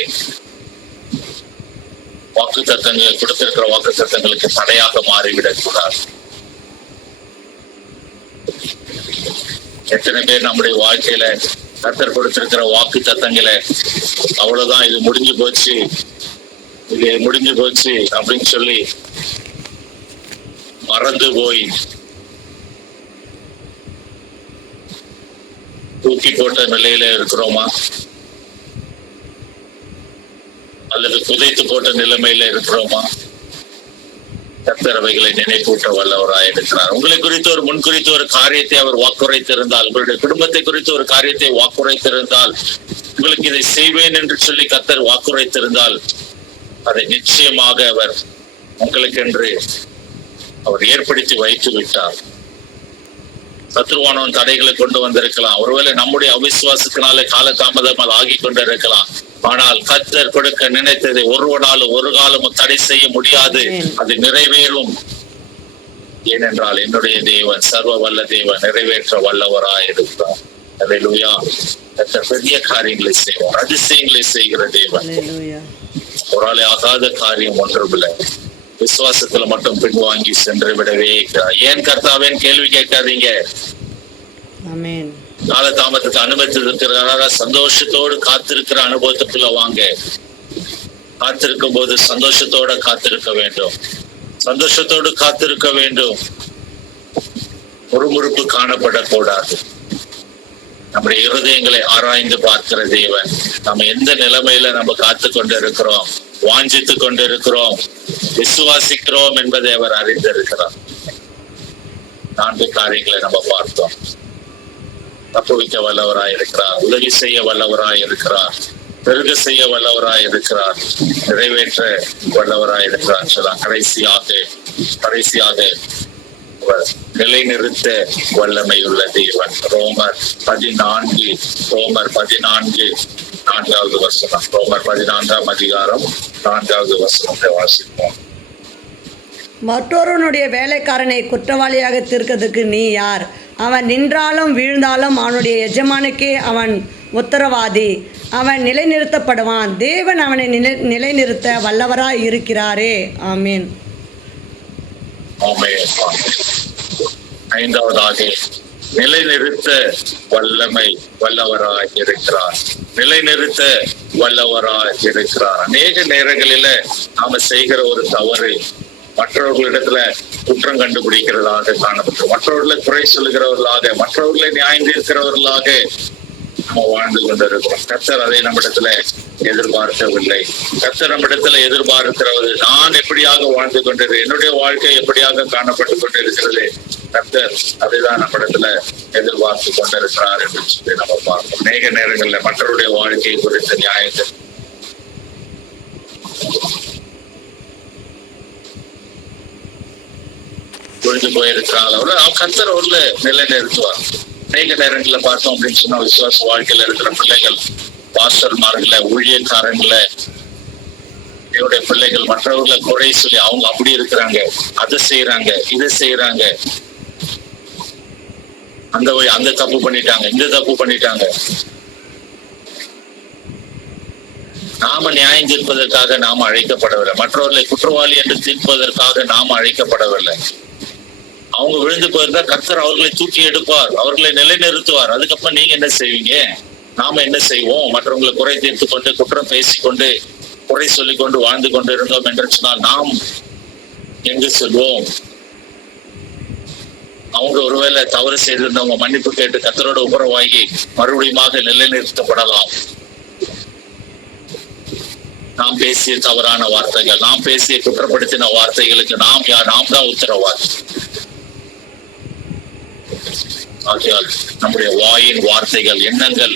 வாக்கு தத்தங்கள் கொடுத்திருக்கிற வாக்கு தத்தங்களுக்கு தடையாக மாறிவிடக் கூடாது. எத்தனை பேர் நம்முடைய வாழ்க்கையில கர்த்தர் கொடுத்திருக்கிற வாக்கு தத்தங்களை அவ்வளவுதான், இது முடிஞ்சு போச்சு அப்படின்னு சொல்லி மறந்து போய் தூக்கி போட்ட நிலையில இருக்கிறோமா, அல்லது புதைத்து போட்ட நிலைமையில இருக்கிறோமா? கர்த்தர் அவைகளை நினைப்பூட்ட வல்லவராய் இருக்கிறார். உங்களை குறித்து முன்குறித்து ஒரு காரியத்தை அவர் வாக்குரைத்திருந்தால், உங்களுடைய குடும்பத்தை குறித்து ஒரு காரியத்தை வாக்குரைத்திருந்தால், உங்களுக்கு இதை செய்வேன் என்று சொல்லி கர்த்தர் வாக்குரைத்திருந்தால், அதை நிச்சயமாக அவர் உங்களுக்கென்று அவர் ஏற்படுத்தி வைத்து விட்டார். சத்ருவானவன் தடைகளை கொண்டு வந்திருக்கலாம், ஒருவேளை நம்முடைய அவிசுவாசத்தினாலே காலதாமதமாக ஆகி கொண்டிருக்கலாம். ஆனால் கர்த்தர் கொடுக்க நினைத்ததை ஒருவனாலும் ஒரு காலமும் தடை செய்ய முடியாது. அது நிறைவேறும். ஏனென்றால் என்னுடைய தேவன் சர்வ வல்ல தேவன், நிறைவேற்ற வல்லவராய் இருக்கிறார். அல்லேலூயா. கர்த்தர் பெரிய காரியங்களை செய்வார், அதிசயங்களை செய்கிற தேவன். ஒரு ஆகாத காரியம் ஒன்றுமில்லை. விசுவாசத்துல மட்டும் பின்வாங்கி சென்று விடவே இருக்கிறார். ஏன் கர்த்தாவேன் கேள்வி கேட்காதீங்க. காலதாமத்துக்கு அனுமதித்திருக்கிறாரா? சந்தோஷத்தோடு காத்திருக்கிற அனுபவத்துக்குள்ள வாங்க. காத்திருக்கும் போது சந்தோஷத்தோட காத்திருக்க வேண்டும், சந்தோஷத்தோடு காத்திருக்க வேண்டும். முறுமுறுப்பு காணப்படக்கூடாது. நம்முடைய இருதயங்களை ஆராய்ந்து பார்க்கிற தேவன், நம்ம எந்த நிலைமையில நம்ம காத்து கொண்டு இருக்கிறோம், வாஞ்சித்து கொண்டு இருக்கிறோம், விசுவாசிக்கிறோம் என்பதை அவர் அறிந்திருக்கிறார். 4 காரியங்களை நம்ம பார்த்தோம். தப்புவிக்க வல்லவராய் இருக்கிறார், உதவி செய்ய வல்லவராய் இருக்கிறார், பெருக செய்ய வல்லவராய் இருக்கிறார், நிறைவேற்ற வல்லவராய் இருக்கிறார். சொல்லலாம். கடைசியாக நிலைநிறுத்த வல்லமை உள்ள தேவன். ரோமர் 14 4வது வசனம். ரோமர் 14ஆம் அதிகாரம் 4வது வசனத்தை வாசிப்போம். மற்றொருவனுடைய வேலைக்காரனை குற்றவாளியாக தீர்க்கிறதுக்கு நீ யார்? அவன் நின்றாலும் வீழ்ந்தாலும் அவனுடைய எஜமானுக்கே அவன் உத்தரவாதி. அவன் நிலைநிறுத்தப்படுவான். தேவன் அவனை நிலைநிறுத்த வல்லவராய் இருக்கிறாரே. ஆமீன். ஐந்தாவதாக நிலைநிறுத்த வல்லவராய் இருக்கிறார். நிலைநிறுத்த வல்லவராய் இருக்கிறார். அநேக நேரங்களில நாம செய்கிற ஒரு தவறு மற்றவர்களிடத்துல குற்றம் கண்டுபிடிக்கிறதாக காணப்பட்டோம். மற்றவர்களை குறை சொல்லுகிறவர்களாக, மற்றவர்களை நியாயம் தீர்க்கிறவர்களாக நம்ம வாழ்ந்து கொண்டிருக்கிறோம். கர்த்தர் அதை நம்மிடத்துல எதிர்பார்க்கவில்லை. கர்த்தர் நம்மிடத்துல எதிர்பார்க்கிறது, நான் எப்படியாக வாழ்ந்து கொண்டிருக்கிறேன், என்னுடைய வாழ்க்கை எப்படியாக காணப்பட்டு கொண்டிருக்கிறது, கர்த்தர் அதைதான் நம்மிடத்துல எதிர்பார்த்து கொண்டிருக்கிறார் என்று சொல்லி நம்ம பார்க்கிறோம். அநேக நேரங்கள்ல மற்றவருடைய வாழ்க்கையை குறித்த நியாயத்தை புரிந்து போயிருக்கிறாங்க. கர்த்தர் அவர்ல நிலை நிறுத்துவார். அநேக நேரங்கள்ல பார்த்தோம் அப்படின்னு சொன்னா, விசுவாச வாழ்க்கையில இருக்கிற பிள்ளைகள் பாஸ்டர்மார்களை, ஊழியக்காரங்களை, என்னுடைய பிள்ளைகள் மற்றவர்களை குறை சொல்லி அவங்க அப்படி இருக்கிறாங்க, அதை செய்யறாங்க, இதை செய்யறாங்க, அந்த தப்பு பண்ணிட்டாங்க, இந்த தப்பு பண்ணிட்டாங்க. நாம நியாயம் தீர்ப்பதற்காக நாம அழைக்கப்படவில்லை. மற்றவர்களை குற்றவாளி என்று தீர்ப்பதற்காக நாம அழைக்கப்படவில்லை. அவங்க விழுந்து போயிருந்தா கர்த்தர் அவர்களை தூக்கி எடுப்பார், அவர்களை நிலைநிறுத்துவார். அதுக்கப்புறம் நீங்க என்ன செய்வீங்க? நாம என்ன செய்வோம்? மற்றவங்களை குறை தீர்த்து கொண்டு, குற்றம் பேசிக்கொண்டு, குறை சொல்லிக் கொண்டு வாழ்ந்து கொண்டு இருந்தோம் என்று சொன்னால் நாம் எங்கு செல்வோம்? அவங்க ஒருவேளை தவறு செய்திருந்தவங்க மன்னிப்பு கேட்டு கர்த்தரோட உபரவாகி மறுபடியும் நிலைநிறுத்தப்படலாம். நாம் பேசிய தவறான வார்த்தைகள், நாம் பேசிய குற்றப்படுத்தின வார்த்தைகளுக்கு நாம் தான் உத்தரவாதி. ஆகையால் நம்முடைய வாயின் வார்த்தைகள், எண்ணங்கள்,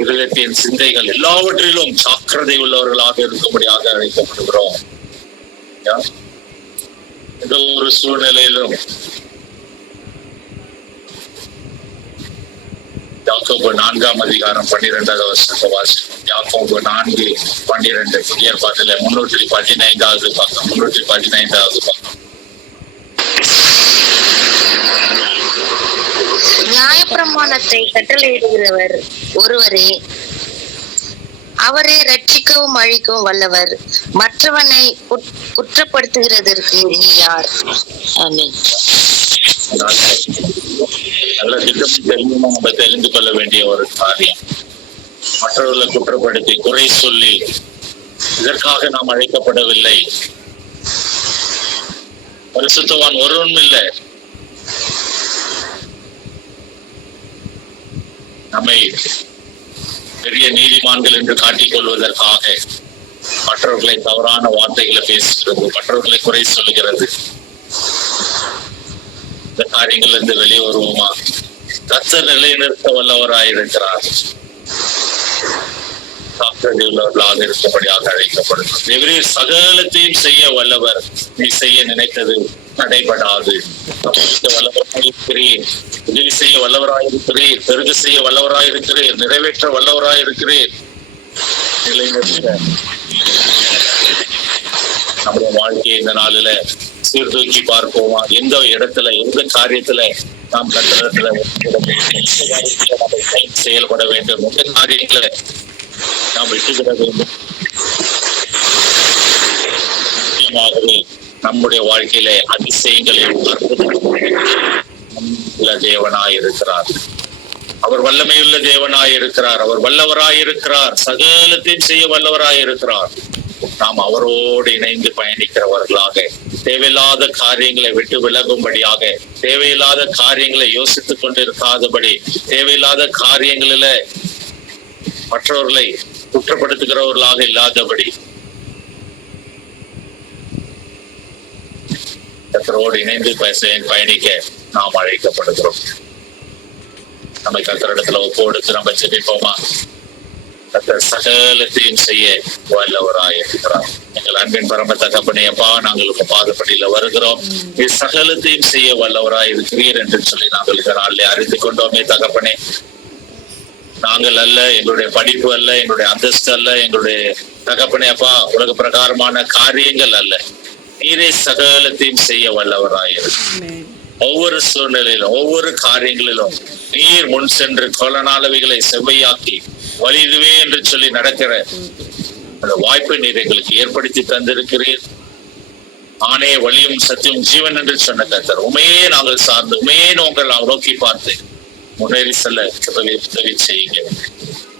இருதயத்தின் சிந்தைகள் எல்லாவற்றிலும் ஜாக்கிரதை உள்ளவர்களாக இருக்கும்படியாக அழைக்கப்படுகிறோம். எந்த ஒரு சூழ்நிலையிலும் யாக்கோபு 4ஆம் அதிகாரம் 12வது வசனத்தை வாசிப்போம். யாக்கோபு 4:12 புதிய ஏற்பாட்டில 315வது பக்கம். 315வது பக்கம். நியாயப்பிரமாணத்தை கட்டளையிடுகிறவர் ஒருவரே, அவரே ரட்சிக்கவும் அழிக்கவும் வல்லவர். மற்றவனை குற்றப்படுத்துகிறதற்கு நீ யார்? ஆமென். நல்ல திட்டமும் நம்ம தெரிந்து கொள்ள வேண்டிய ஒரு காரியம். மற்றவர்களை குற்றப்படுத்தி குறை சொல்லி இதற்காக நாம் அழைக்கப்படவில்லை. பரிசுத்தவான் ஒருவனும் இல்லை. நம்மை பெரிய நீதிமான்கள் என்று காட்டிக் கொள்வதற்காக மற்றவர்களை தவறான வார்த்தைகளை பேசுகிறது, மற்றவர்களை குறை சொல்லுகிறது. இந்த காரியங்கள் இருந்து வெளியே வருவோமா? கர்த்தர் நிலைநிறுத்த வல்லவராயிருக்கிறார். உள்ளவர்களாக இருக்கும்படியாக அழைக்கப்படுகிறது. எவரே சகலத்தையும் செய்ய வல்லவர். நீ செய்ய நினைத்தது தடைபடாது. வல்லவராயிருக்கிறீர், உதவி செய்ய வல்லவராயிருக்கிறீர், பெருக செய்ய வல்லவராயிருக்கிறீர், நிறைவேற்ற வல்லவராயிருக்கிறீர். நிலைநிறுத்த நம்முடைய வாழ்க்கையை இந்த நாளில சீர்தூக்கி பார்ப்போமா? எந்த இடத்துல, எந்த காரியத்துல நாம் கட்டளத்துல செயல்பட வேண்டும், எந்த காரியங்களை நாம் விட்டுவிட வேண்டும். முக்கியமாகவே நம்முடைய வாழ்க்கையில அதிசயங்களை தேவனாயிருக்கிறார். அவர் வல்லமையுள்ள தேவனாயிருக்கிறார். அவர் வல்லவராயிருக்கிறார். சகலத்தையும் செய்ய வல்லவராயிருக்கிறார். நாம் அவரோடு இணைந்து பயணிக்கிறவர்களாக, தேவையில்லாத காரியங்களை விட்டு விலகும்படியாக, தேவையில்லாத காரியங்களை யோசித்துக் கொண்டிருக்காதபடி, தேவையில்லாத காரியங்களில மற்றவர்களை குற்றப்படுத்துகிறவர்களாக இல்லாதபடி கர்த்தரோடு இணைந்து பயணிக்க நாம் அழைக்கப்படுகிறோம். நம்மை கர்த்தரிடத்துல ஒப்புக்கொடுத்து நம்ம ஜெபிப்போமா? கர்த்தர் சகலத்தையும் செய்ய வல்லவராயிருக்கிறார். எங்கள் அன்பின் பரம தகப்பனே, அப்பா, நாங்கள் உங்க பாதப்படியில வருகிறோம். சகலத்தையும் செய்ய வல்லவராயிருக்கிறீர் என்று சொல்லி நாங்கள் இந்த நாளிலே அறிந்து கொண்டோமே தகப்பனே. நாங்கள் அல்ல, எங்களுடைய படிப்பு அல்ல, எங்களுடைய அந்தஸ்து அல்ல, எங்களுடைய தகப்பனே அப்பா உலக பிரகாரமான காரியங்கள் அல்ல, நீரே சகலத்தையும் செய்ய வல்லவராயிருக்கிறார். ஒவ்வொரு சூழ்நிலையிலும், ஒவ்வொரு காரியங்களிலும் நீர் முன் சென்று கோலனாளவைகளை செவ்வையாக்கி வழி இதுவே என்று சொல்லி நடக்கிற அந்த வாய்ப்பை நீர் எங்களுக்கு ஏற்படுத்தி தந்திருக்கிறீர். ஆனே வழியும் சத்தியம் ஜீவன் என்று சொன்ன கர்த்தர், உமையே நாங்கள் சார்ந்து, உமையே நாங்கள் நோக்கி பார்த்து முன்னேறி செல்ல உதவி செய்யுங்க.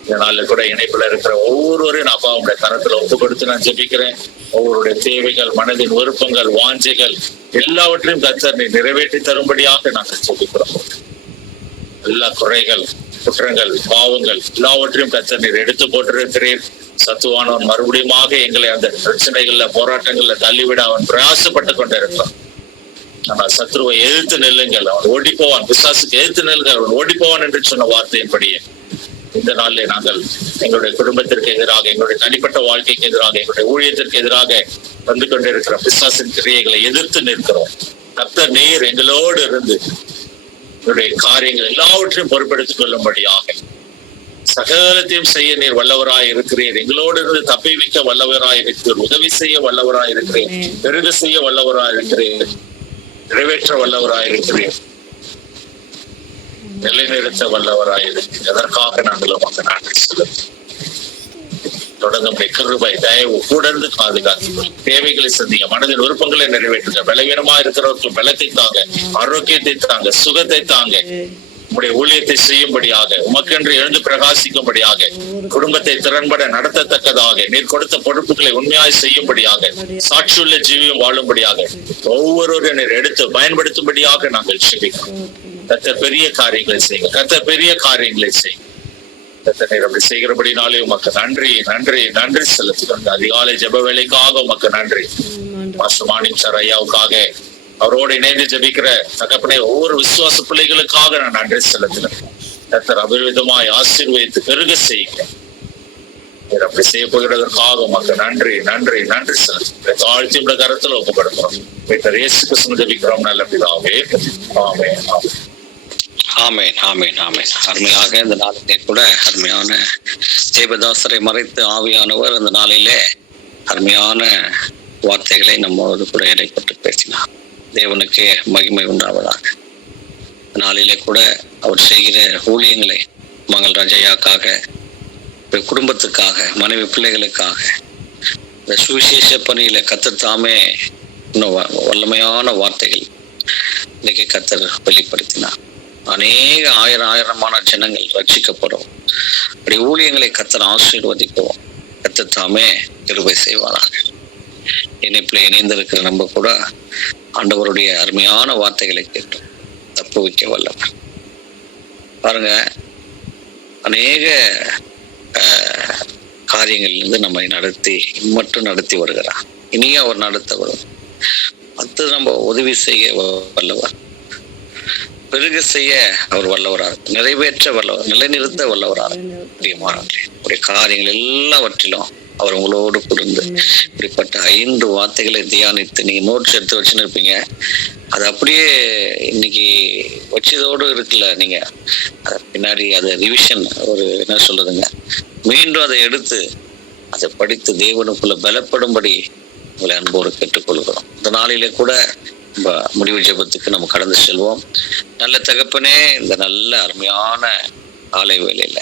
இதனால கூட இணைப்புல இருக்கிற ஒவ்வொருவரையும் அப்பா உங்களுடைய கரத்துல ஒப்பு கொடுத்து நான் ஜெபிக்கிறேன். ஒவ்வொருடைய தேவைகள், மனதின் விருப்பங்கள், வாஞ்சைகள் எல்லாவற்றையும் கர்த்தர் நீர் நிறைவேற்றி தரும்படியாக நாங்கள் ஜெபிக்கிறோம். எல்லா குறைகள், குற்றங்கள், பாவங்கள் எல்லாவற்றையும் கர்த்தர் நீர் எடுத்து போட்டிருக்கிறீர். சத்துவானவன் மறுபடியும் எங்களை அந்த பிரச்சனைகள்ல, போராட்டங்கள்ல தள்ளிவிட அவன் பிரயாசப்பட்டு கொண்டிருக்கிறான். ஆனால் சத்ருவை எதிர்த்து நெல்லுங்கள், அவன் ஓடி போவான். பிசாசுக்கு எதிர்த்து நெல்லுங்கள், அவன் ஓடி போவான் என்று சொன்ன வார்த்தையின்படியே இந்த நாளிலே நாங்கள் எங்களுடைய குடும்பத்திற்கு எதிராக, எங்களுடைய தனிப்பட்ட வாழ்க்கைக்கு எதிராக, எங்களுடைய ஊழியத்திற்கு எதிராக வந்து கொண்டிருக்கிற பிசாசின் கிரியைகளை எதிர்த்து நிற்கிறோம். கர்த்தர் நீர் எங்களோடு இருந்து எங்களுடைய காரியங்கள் எல்லாவற்றையும் பொறுப்பெடுத்துக் கொள்ளும்படியாக சகலத்தையும் செய்ய நீர் வல்லவராய் இருக்கிறீர். எங்களோடு இருந்து தப்பிவிக்க வல்லவராய் இருக்கிறீர். உதவி செய்ய வல்லவராய் இருக்கிறீர். பெருக செய்ய வல்லவராய் இருக்கிறீர். நிறைவேற்ற வல்லவராய் இருக்கிறீர். நிலைநிறுத்த வல்லவராய் இருக்கிறீர். எதற்காக நாங்கள் உமக்கு நன்றி செலுத்துகிறோம். தொடர்ந்து கிருபை தயவு கூட இருந்து பாதுகாத்து தேவைகளை சந்திங்க. மனதின் விருப்பங்களை நிறைவேற்றுங்க. பலவீனமா இருக்கிறவர்கள் பலத்தை தாங்க, ஆரோக்கியத்தை தாங்க, சுகத்தை தாங்க. உங்களுடைய ஊழியத்தை செய்யும்படியாக, உமக்கென்று எழுந்து பிரகாசிக்கும்படியாக, குடும்பத்தை திறன்பட நடத்தத்தக்கதாக, நீர் கொடுத்த பொறுப்புகளை உண்மையாய் செய்யும்படியாக, சாட்சியுள்ள ஜீவியம் வாழும்படியாக ஒவ்வொருவரும் நீர் எடுத்து பயன்படுத்தும்படியாக நாங்கள் செபிக்கிறோம். கர்த்தர் பெரிய காரியங்களை செய்யுங்க. கர்த்தர் பெரிய காரியங்களை செய்யுங்க. கர்த்தர் அப்படி செய்கிறபடினாலே உமக்கு நன்றி நன்றி நன்றி செலுத்துகிறோம். அதிகாலை ஜெப வேலைக்காக உமக்கு நன்றி. மாஸ்டர் மாணிக் சார் ஐயாவுக்காக, அவரோடு இணைந்து ஜெபிக்கிற தகப்பனே ஒவ்வொரு விசுவாச பிள்ளைகளுக்காக நான் நன்றி செலுத்துகிறேன். கர்த்தர் அபிவிதமாய் ஆசீர்வதித்து பெருக செய்யுங்க. அப்படி செய்ய போகிறதற்காக உமக்கு நன்றி நன்றி நன்றி செலுத்துகிறேன். தாழ்த்தி உள்ள கருத்துல ஒப்புக்கொடுக்கிறோம். இயேசு கிறிஸ்துவின் ஜெபிக்கிறோம் நல்ல பிதாவே. ஆமென். ஆமென் ஆமென் ஆமென். அருமையாக இந்த நாளிலே கூட அருமையான தேவதாசரை மறைத்து ஆவியானவர் அந்த நாளிலே அருமையான வார்த்தைகளை நம்மோடு கூட இடைப்பட்டு பேசினார். தேவனுக்கு மகிமை உண்டாவதாக. நாளிலே கூட அவர் செய்கிற ஊழியங்களை மங்கள் ராஜையாக்காக, குடும்பத்துக்காக, மனைவி பிள்ளைகளுக்காக, இந்த சுவிசேஷ பணியில கர்த்தர் தாமே இன்னும் வல்லமையான வார்த்தைகள் இன்னைக்கு கர்த்தர் வெளிப்படுத்தினார். அநேக ஆயிரமான ஜனங்கள் ரட்சிக்கப்படும். அப்படி ஊழியங்களை கர்த்தர் ஆசீர்வதிக்கவும் கர்த்தர் தாமே கிருபை செய்வாராக. இணைப்பில் இணைந்திருக்கிற நம்ம கூட ஆண்டவருடைய அருமையான வார்த்தைகளை கேட்டோம். தப்பு வைக்க வல்லவர். பாருங்க, அநேக காரியங்களிலிருந்து நம்மை நடத்தி வருகிறார். இனியும் அவர் நடத்த வரும். அது நம்ம உதவி செய்ய வல்லவர், பெருக செய்ய அவர் வல்லவராக, நிறைவேற்ற வல்லவர், நிலைநிறுத்த வல்லவராக. பிரியமானவர்களே, காரியங்கள் எல்லாவற்றிலும் அவர் உங்களோடு புரிந்து இப்படிப்பட்ட 5 வார்த்தைகளை தியானித்து நீங்க நோட்ஸ் எடுத்து வச்சுன்னு இருப்பீங்க. அது அப்படியே இன்னைக்கு வச்சதோடு இருக்குல்ல, நீங்க பின்னாடி அதை ரிவிஷன் ஒரு என்ன சொல்றதுங்க, மீண்டும் அதை எடுத்து அதை படித்து தேவனுக்குள்ள பலப்படும்படி உங்களை அன்போடு கேட்டுக்கொள்கிறோம். இந்த நாளிலே கூட முடிவு ஜெபத்துக்கு நம்ம கடந்து செல்வோம். நல்ல தகப்பனே, இந்த நல்ல அருமையான காலை வேளையில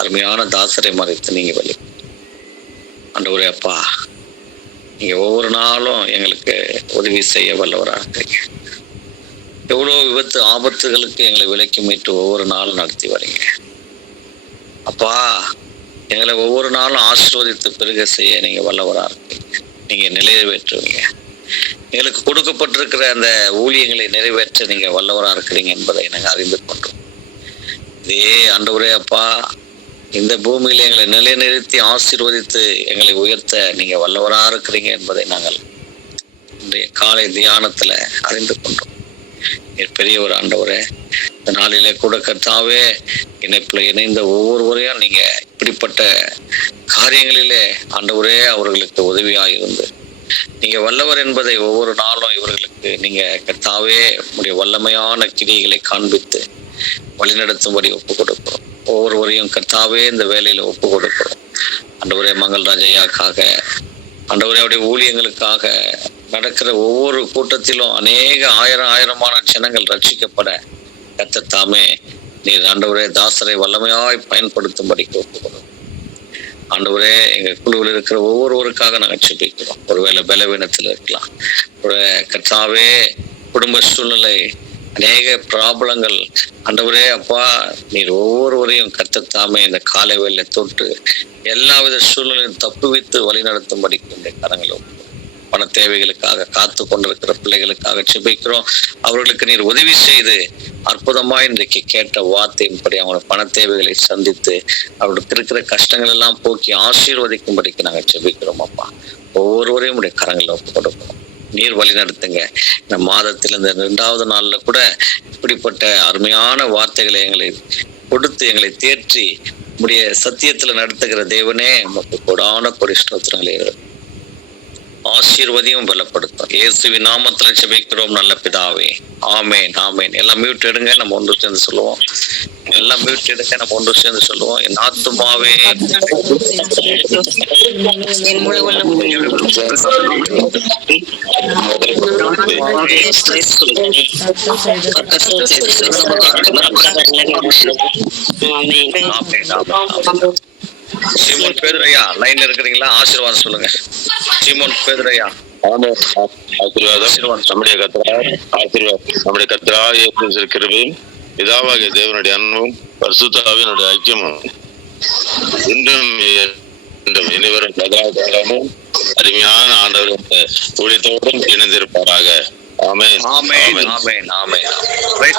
அருமையான தாசரை மறைத்து நீங்க வழி ஆண்டவரே அப்பா, நீங்க ஒவ்வொரு நாளும் எங்களுக்கு உதவி செய்ய வல்லவராக இருக்கீங்க. எவ்வளோ விபத்து ஆபத்துகளுக்கு எங்களை விலக்கி மீட்டு ஒவ்வொரு நாளும் நடத்தி வரீங்க அப்பா. எங்களை ஒவ்வொரு நாளும் ஆசீர்வதித்து பெருக செய்ய நீங்க வல்லவராக இருக்கீங்க. நீங்க நிறைவேற்றுவீங்க. எங்களுக்கு கொடுக்கப்பட்டிருக்கிற அந்த ஊழியங்களை நிறைவேற்ற நீங்க வல்லவராக இருக்கிறீங்க என்பதை நாங்கள் அறிந்து கொண்டோம். இதே ஆண்டவரே அப்பா, இந்த பூமியில எங்களை நிலைநிறுத்தி ஆசீர்வதித்து எங்களை உயர்த்த நீங்க வல்லவராக இருக்கிறீங்க என்பதை நாங்கள் இன்றைய காலை தியானத்துல அறிந்து கொண்டோம். பெரிய ஒரு ஆண்டவரே, இந்த நாளிலே கூட கர்த்தாவே இணைப்புல இணைந்த ஒவ்வொருவரையும் நீங்க இப்படிப்பட்ட காரியங்களிலே ஆண்டவரே அவர்களுக்கு உதவியாயிருந்து நீங்க வல்லவர் என்பதை ஒவ்வொரு நாளும் இவர்களுக்கு நீங்க கர்த்தாவே உங்களுடைய வல்லமையான கிரியைகளை காண்பித்து வழிநடத்தும்படி ஒப்பு கொடுக்கிறோம். ஒவ்வொருவரையும் கர்த்தாவே இந்த வேலையில ஒப்பு கொடுக்கிறோம். ஆண்டவரே மங்கள் ராஜையாக்காக, ஆண்டவரே அவருடைய ஊழியங்களுக்காக நடக்கிற ஒவ்வொரு கூட்டத்திலும் அநேக ஆயிரமான ஜனங்கள் ரட்சிக்கப்பட கர்த்தர் தாமே நீர் ஆண்டவரே தாசரை வல்லமையாய் பயன்படுத்தும்படி ஒப்பு கொடுக்கிறோம். ஆண்டவரே, எங்க குழுவில் இருக்கிற ஒவ்வொருவருக்காக நாங்கள் செபிக்கிறோம். ஒருவேளை பலவீனத்தில் இருக்கலாம், ஒரு கர்த்தாவே குடும்ப சூழ்நிலை, அநேக ப்ராப்ளங்கள். ஆண்டவரே அப்பா, நீர் ஒவ்வொருவரையும் கர்த்தர் தாமே இந்த காலை வேளையில தொட்டு எல்லாவித சூழ்நிலையும் தப்புவித்து வழி நடத்தும்படிக்கு இந்த கரங்களும் பண தேவைகளுக்காக காத்து கொண்டிருக்கிற பிள்ளைகளுக்காக செபிக்கிறோம். அவர்களுக்கு நீர் உதவி செய்து அற்புதமாய் இன்றைக்கு கேட்ட வார்த்தையின்படி அவங்க பண தேவைகளை சந்தித்து அவர்களுக்கு இருக்கிற கஷ்டங்கள் எல்லாம் போக்கி ஆசீர்வதிக்கும்படிக்கு நாங்கள் செபிக்கிறோம் அப்பா. ஒவ்வொருவரையும் உடைய கரங்களை ஒப்பு கொடுக்கிறோம். நீர் வழி நடத்துங்க. இந்த மாதத்தில் இந்த 2வது நாள்ல கூட இப்படிப்பட்ட அருமையான வார்த்தைகளை எங்களை கொடுத்து எங்களை தேற்றி உடைய சத்தியத்துல நடத்துகிற தேவனே நமக்கு கொடான கொடி ஸ்தோத்திரங்களே ஆசீர்வதியும் பலப்படுத்தும். இயேசுவின் நாமத்துல ஜெபிக்கிறோம் நல்ல பிதாவே. ஆமேன் ஆமேன். எல்லாம் மியூட் எடுங்க, நம்ம ஒன்று சேர்ந்து சொல்லுவோம். எல்லாம் மியூட் எடுக்க நம்ம ஒன்று சேர்ந்து சொல்லுவோம். என் ஆத்துமாவே என் முழு சீமோன் பேதுரையா லைன்ல இருக்கிறீங்களா? ஆசீர்வாதம் சொல்லுங்க. சீமோன் பேதுரையா. ஆசீர்வாதம் நம்முடைய கர்த்தராகிய இயேசு கிருபையும் பிதாவாகிய தேவனுடைய அன்பும் பரிசுத்தாவினுடைய ஐக்கியமும் இன்றும் இனிவரும் சதாகாலமும் அருமையான ஆண்டவர் ஊழியத்தோடும் இணைந்திருப்பாராக. ஆமென். ஆமென். ஆமென். ஆமென்.